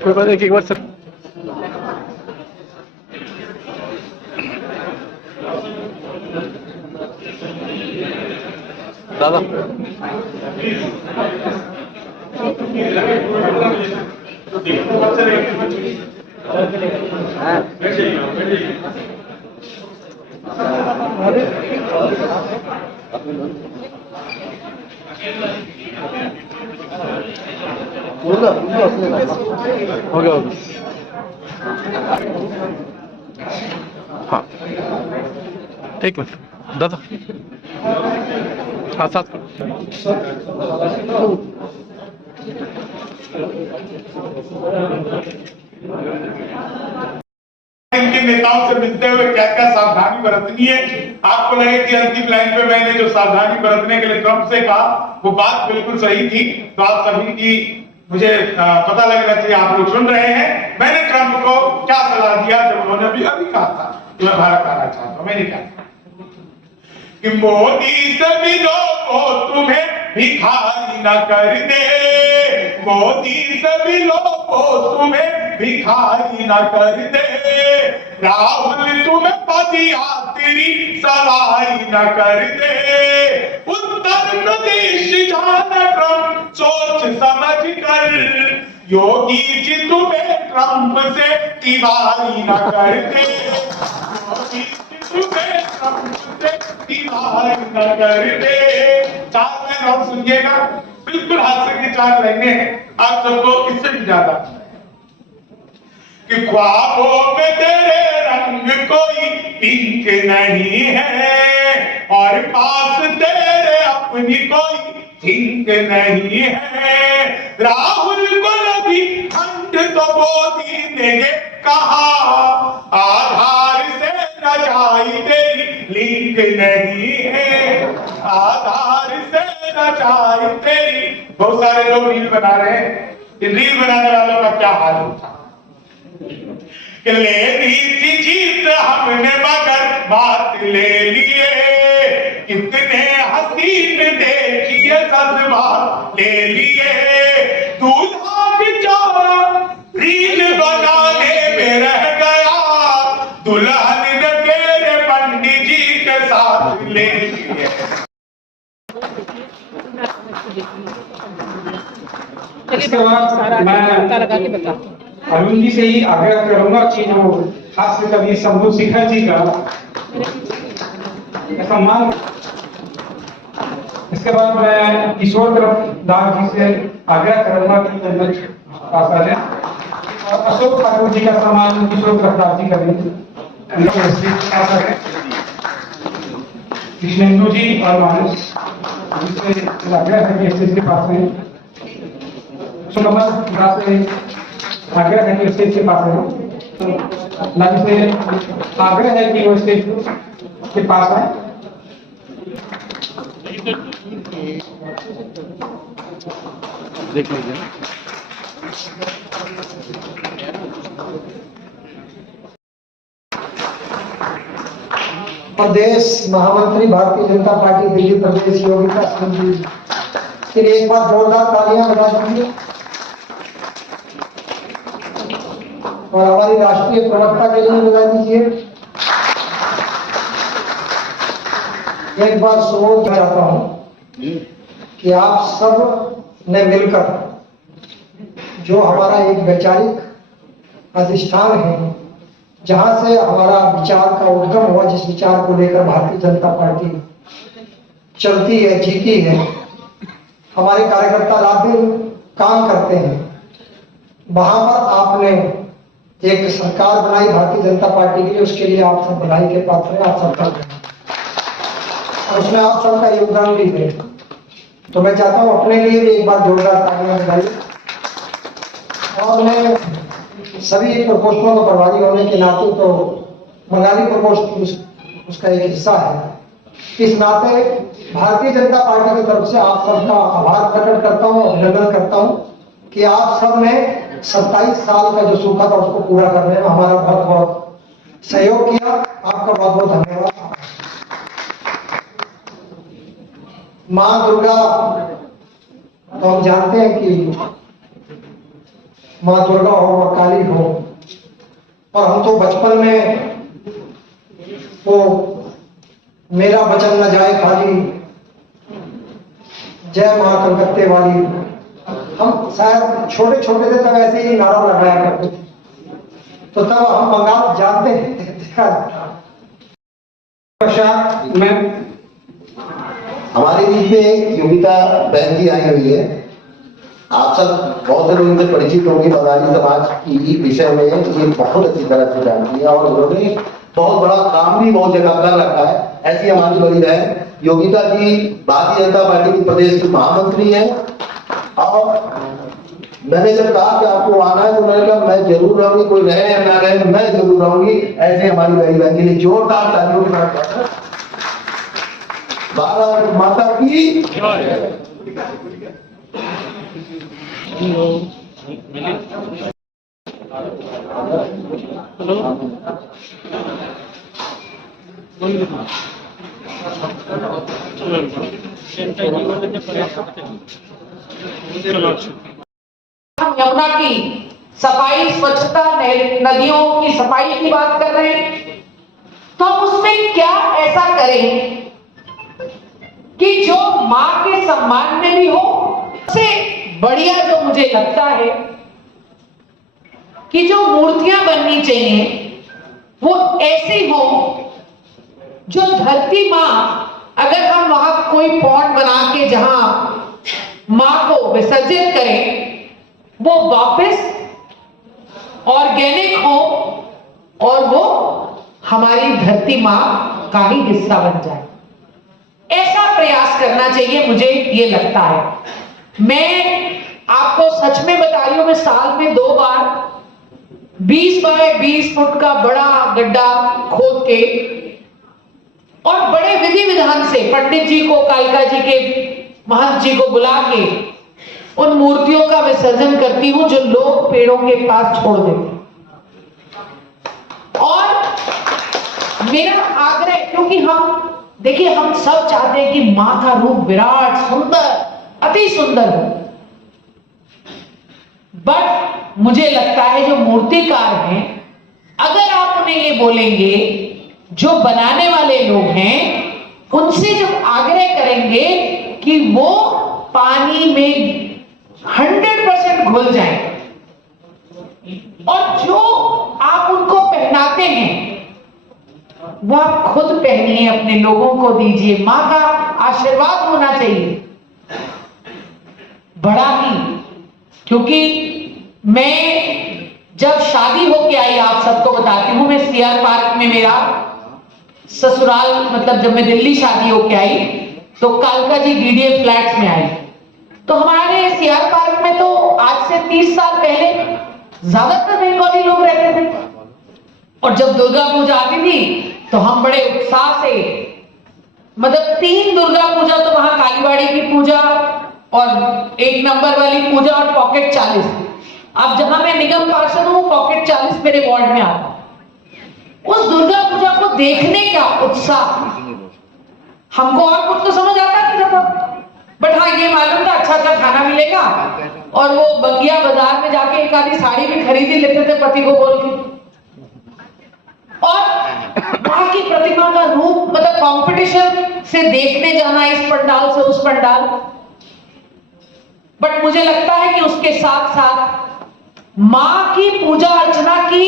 कोई बात एक बार सर दादा हो गया हाँ एक मिनट दादा हाँ साथ इनके नेताओं से मिलते हुए क्या क्या सावधानी बरतनी है। आपको लगे कि अंतिम लाइन पे मैंने जो सावधानी बरतने के लिए ट्रंप से कहा वो बात बिल्कुल सही थी, तो आप सभी की मुझे पता लगना चाहिए, आप लोग सुन रहे हैं मैंने ट्रंप को क्या सलाह दिया जब उन्होंने अभी कहा था कि मैं भारत आना चाहता हूं। मैंने कहा कि मोदी से मिलो वो तुम्हें भिखारी न कर दे, मोदी से मिलो वो तुम्हें भिखारी न कर दे, राहुल तुम्हें पदयात्री सवारी न कर दे, उत्तर प्रदेश जाना ट्रंप सोच समझ कर, योगी जी तुम्हें ट्रंप से तिवारी न कर दे, योगी जी तुम्हें ट्रंप से तिवारी न कर दे। 4 लाइन और सुनिएगा, बिल्कुल हास्य की 4 लाइनें हैं, आप सबको इससे भी ज्यादा कि ख्वाबों में तेरे रंग कोई पिंक नहीं है और पास तेरे अपनी कोई थिंक नहीं है, राहुल को लगी ठंड तो मोदी ने ये कहा, आधार से रजाई तेरी लिंक नहीं है, आधार से रजाई तेरी। बहुत सारे लोग रील बना रहे हैं, इन रील बनाने वालों का क्या हाल होता कि ले ली थी जीत हमने मगर बात ले लिए, कितने हसीन देखिए जज्बात ले लिए, दूल्हा बेचारा रील बनाने में रह गया, दुल्हन ने तेरे पंडित जी के साथ ले लिए। इसके बाद मैं अरुण जी से ही आग्रह करूंगा कि जो खास कवि शंभू शिखर जी का सम्मान। इसके बाद मैं किशोर दास जी से आग्रह करूंगा कि पास आ जाए, और अशोक ठाकुर जी का सम्मान किशोर दास जी करें। कृष्णेंदु जी और मानस आग्रह है कि स्टेज के पास में आग्रह है कि स्टेज के पास है, लाइन से आग्रह है कि वो स्टेज के पास आए। देख लीजिए प्रदेश महामंत्री भारतीय जनता पार्टी दिल्ली प्रदेश योगिता सिंह जी के लिए एक बार जोरदार तालियां बजा दीजिए, और हमारी राष्ट्रीय प्रवक्ता के लिए बजा दीजिए। एक बार सुबोध चाहता हूं कि आप सब ने मिलकर जो हमारा एक वैचारिक अधिष्ठान है, जहां से हमारा विचार का उद्गम हुआ, जिस विचार को लेकर भारतीय जनता पार्टी चलती है, जीती है, हमारे कार्यकर्ता रात दिन काम करते हैं, वहां पर आपने एक सरकार बनाई भारतीय जनता पार्टी के लिए, उसके लिए आप सब बधाई के पात्र हैं, आप सबका, और उसमें आप सबका योगदान भी है। तो मैं चाहता हूं अपने लिए भी एक बार जोरदार तालियां बजाइए, और मैं सभी प्रकोष्ठों का प्रभारी होने के नाते तो बंगाली प्रकोष्ठ उसका एक हिस्सा है। इस नाते भारतीय जनता पार्टी की तरफ से आप सबका आभार प्रकट करता हूं, अभिनंदन करता हूं कि आप सब ने 27 साल का जो सूखा था उसको पूरा करने में हमारा बहुत बहुत सहयोग किया। आपका बहुत बहुत धन्यवाद। मां दुर्गा तो हम जानते हैं कि मां दुर्गा हो और काली हो, और हम तो बचपन में वो मेरा वचन न जाए खाली, जय मां कलकत्ते वाली, हम शायद छोटे छोटे थे तब ऐसे ही नारा लगाया करते थे, तो तब हम बंगाल जानते थे। मैं हमारे बीच में योगिता बहन जी आई हुई है। आप सब बहुत से लोग इनसे परिचित होंगे, बंगाली समाज की विषय में ये बहुत अच्छी तरह से जानती है और उन्होंने बहुत बड़ा काम भी बहुत जगह कर रखा है। ऐसी हमारी बड़ी बहन योगिता जी भारतीय जनता पार्टी की प्रदेश की महामंत्री है, और मैंने जब कहा कि आपको आना है तो मैंने कहा मैं जरूर रहूंगी, कोई रहे या ना रहे मैं जरूर रहूंगी। ऐसे हमारी बड़ी बहन के लिए जोरदार तालियों के साथ भारत माता की हम यमुना की सफाई, स्वच्छता, नदियों की सफाई की बात कर रहे हैं, तो हम उसमें क्या ऐसा करें कि जो मां के सम्मान में भी हो। सबसे बढ़िया जो मुझे लगता है कि जो मूर्तियां बननी चाहिए वो ऐसी हो जो धरती मां, अगर हम वहां कोई पॉन्ड बना के जहां मां को विसर्जित करें वो वापस ऑर्गेनिक हो और वो हमारी धरती मां का ही हिस्सा बन जाए। ऐसा प्रयास करना चाहिए, मुझे ये लगता है। मैं आपको सच में बता रही हूं, मैं साल में 2 बार 20 बाय 20 फुट का बड़ा गड्ढा खोद के और बड़े विधि विधान से पंडित जी को, कालिका जी के महंत जी को बुला के उन मूर्तियों का विसर्जन करती हूं जो लोग पेड़ों के पास छोड़ देते। और मेरा आग्रह, क्योंकि हम देखिए हम सब चाहते हैं कि मां का रूप विराट, सुंदर, अति सुंदर हो, बट मुझे लगता है जो मूर्तिकार हैं, अगर आप उन्हें ये बोलेंगे, जो बनाने वाले लोग हैं उनसे जब आग्रह करेंगे कि वो पानी में 100% घुल जाएं, और जो आप उनको पहनाते हैं वो आप खुद पहनिए, अपने लोगों को दीजिए। मां का आशीर्वाद होना चाहिए बड़ा ही, क्योंकि मैं जब शादी होके आई, आप सबको बताती हूं, मैं सीआर पार्क में मेरा ससुराल, मतलब जब मैं दिल्ली शादी होके आई तो कालका जी डीडीए फ्लैट्स में आई, तो हमारे सीआर पार्क में तो आज से 30 साल पहले ज्यादातर बंगाली लोग रहते थे, और जब दुर्गा पूजा आती थी तो हम बड़े उत्साह से, मतलब 3 दुर्गा पूजा तो वहां कालीबाड़ी की पूजा और 1 नंबर वाली पूजा और पॉकेट 40। अब जहां मैं निगम पार्षद हूं, पॉकेट 40 मेरे वार्ड में आता। उस दुर्गा पूजा को देखने का उत्साह, हमको और कुछ तो समझ आता नहीं था, बट हाँ ये मालूम था अच्छा अच्छा खाना मिलेगा, और वो बंगिया बाजार में जाके एक आधी साड़ी भी खरीद ही लेते थे पति को बोल के। और मां की प्रतिमा का रूप, मतलब कंपटीशन से देखने जाना इस पंडाल से उस पंडाल, बट मुझे लगता है कि उसके साथ साथ मां की पूजा अर्चना की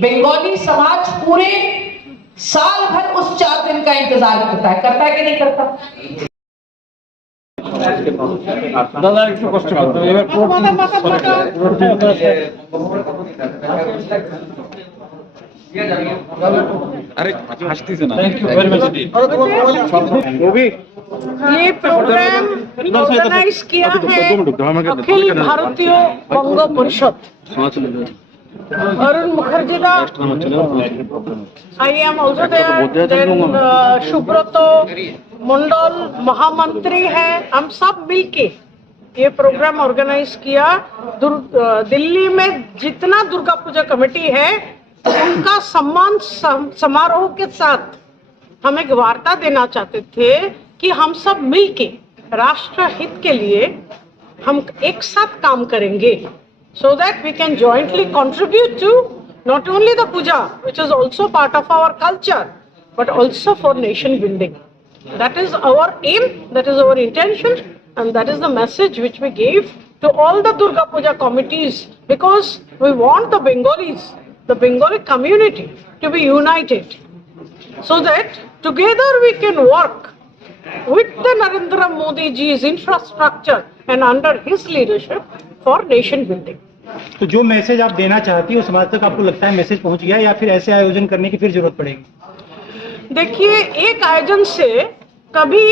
बंगाली समाज पूरे साल भर उस 4 दिन का इंतजार करता है कि नहीं करता? दादा একটু কষ্ট করতে এবার अरे হাসতেছে না। Thank you very much. ये प्रोग्राम ऑर्गेनाइज किया है अखिल भारतीय बंग परिषद Arun Mukherjee I am also there. Then Shubroto Mondal महामंत्री है. हम सब मिलके ये प्रोग्राम ऑर्गेनाइज किया. दिल्ली में जितना दुर्गा पूजा कमेटी है उनका सम्मान समारोह के साथ हम एक वार्ता देना चाहते थे कि हम सब मिलके राष्ट्र हित के लिए हम एक साथ काम करेंगे, so that we can jointly contribute to not only the puja, which is also part of our culture, but also for nation building. That is our aim, that is our intention, and that is the message which we gave to all the Durga Puja committees, because we want the Bengalis, the Bengali community to be united, so that together we can work with the Narendra Modi ji's infrastructure and under his leadership for nation building. तो जो message आप देना चाहती हो समाज तक, आपको लगता है मैसेज पहुंच गया या फिर ऐसे आयोजन करने की फिर जरूरत पड़ेगी? देखिए, एक आयोजन से कभी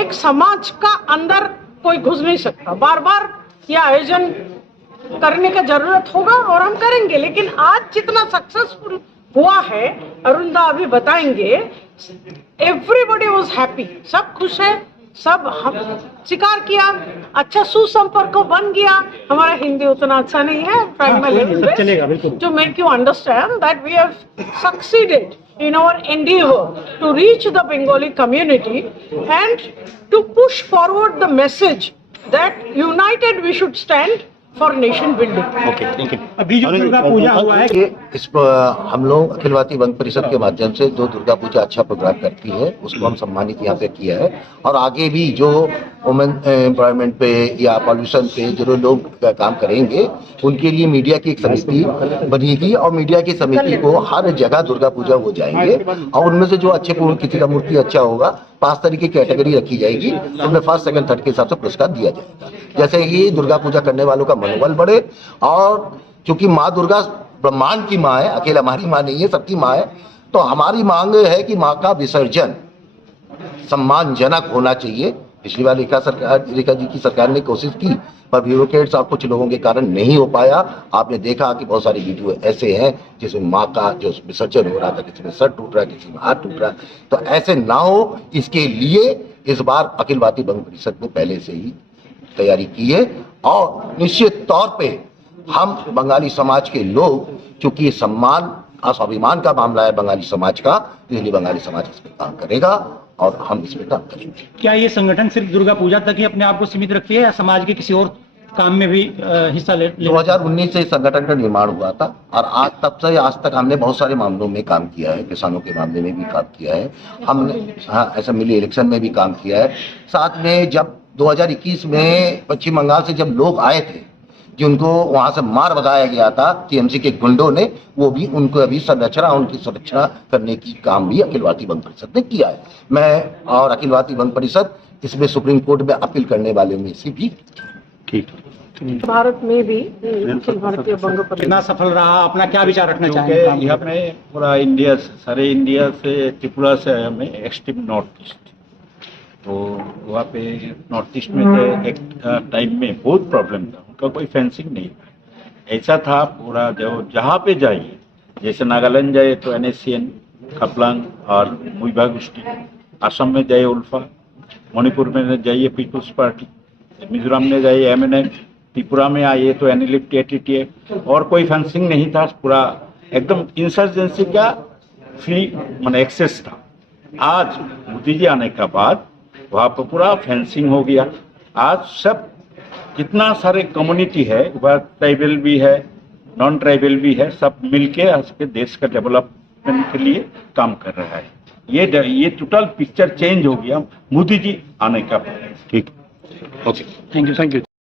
एक समाज का अंदर कोई घुस नहीं सकता. बार बार यह आयोजन करने का जरूरत होगा और हम करेंगे, लेकिन आज जितना सक्सेसफुल हुआ है, अरुणदा अभी बताएंगे, एवरीबॉडी वाज हैप्पी, सब खुश है, सब हम स्वीकार किया, अच्छा सुसंपर्क बन गया. हमारा हिंदी उतना अच्छा नहीं है, to make you understand that we have succeeded in our endeavor to reach the Bengali community and to push forward the message that united we should stand for nation building. Okay, thank you. अभी जो दुर्गा पूजा हुआ है, इस पर हम लोग Akhil Bharatiya one परिषद के माध्यम से जो दुर्गा पूजा अच्छा प्रोग्राम करती है उसको हम सम्मानित यहाँ पे किया है, और आगे भी जो वुमेन एम्प्लॉयमेंट पे या पॉल्यूशन पे जो लोग काम करेंगे उनके लिए मीडिया की एक समिति बनेगी, और मीडिया की समिति को हर जगह दुर्गा पूजा हो जाएंगे, और उनमें से जो अच्छे किसी का मूर्ति अच्छा होगा 5 तरह की कैटेगरी रखी जाएगी, उनमें फर्स्ट सेकंड थर्ड के हिसाब से पुरस्कार दिया जाएगा, जैसे ही दुर्गा पूजा करने वालों का मनोबल बढ़े. और चूंकि माँ दुर्गा ब्रह्मांड की माँ है, अकेला हमारी माँ नहीं है, सबकी माँ है, तो हमारी मांग है कि माँ का विसर्जन सम्मानजनक होना चाहिए. पिछली बार रेखा जी की सरकार ने कोशिश की, पर ब्यूरोक्रेट्स और कुछ लोगों के कारण नहीं हो पाया. आपने देखा कि बहुत सारी वीडियो ऐसे हैं जिसमें माँ का जो विसर्जन हो रहा था, किसी में सर टूट रहा है, किसी में हाथ टूट रहा है. तो ऐसे ना हो, इसके लिए इस बार अखिल भारतीय वन परिषद ने पहले से ही तैयारी की है, और निश्चित तौर पे हम बंगाली समाज के लोग, चूंकि सम्मान और स्वाभिमान का मामला है बंगाली समाज का, इसलिए बंगाली समाज इस पर काम करेगा और हम इस पर काम करेंगे. क्या ये संगठन सिर्फ दुर्गा पूजा तक ही अपने आप को सीमित रखती है या समाज के किसी और काम में भी हिस्सा ले? 2019 से इस संगठन का निर्माण हुआ था, और आज तब से आज तक हमने बहुत सारे मामलों में काम किया है. किसानों के मामले में भी काम किया है हमने, असेंबली इलेक्शन में भी काम किया है. साथ में जब 2021 में पश्चिम बंगाल से जब लोग आए थे जिनको वहां से मार भगाया गया था टीएमसी के गुंडों ने, वो भी उनको अभी उनकी सुरक्षा करने की काम भी अखिल भारतीय वन परिषद ने किया है. मैं और अखिल भारतीय वन परिषद इसमें सुप्रीम कोर्ट में अपील करने वाले में से भी. ठीक, भारत में भी अखिल भारतीय वंग परिषद कितना सफल रहा, अपना क्या विचार रखना चाहेंगे? यहाँ पे पूरा इंडिया, सारे इंडिया से, त्रिपुरा से हमें एक्सट्रीम नॉर्थ ईस्ट, तो वहाँ पे नॉर्थ ईस्ट में तो एक टाइम में बहुत प्रॉब्लम था, उनका कोई फेंसिंग नहीं था. ऐसा था पूरा, जो जहाँ पे जाइए, जैसे नागालैंड जाए तो NSCN खापलांग और मुइभा गोष्ठी, असम में जाइए उल्फा, मणिपुर में जाइए पीपुल्स पार्टी, मिजोरम में जाइए MNF, त्रिपुरा में आइए तो NLF TTF, और कोई फेंसिंग नहीं था. पूरा एकदम इंसर्जेंसी का फ्री माने एक्सेस था. आज मोदी जी आने के बाद वहाँ पर पूरा फेंसिंग हो गया. आज सब कितना सारे कम्युनिटी है, वह ट्राइबल भी है, नॉन ट्राइबल भी है, सब मिलके आज के देश का डेवलपमेंट के लिए काम कर रहा है. ये टोटल पिक्चर चेंज हो गया मोदी जी आने का बाद. ठीक, ओके, थैंक यू.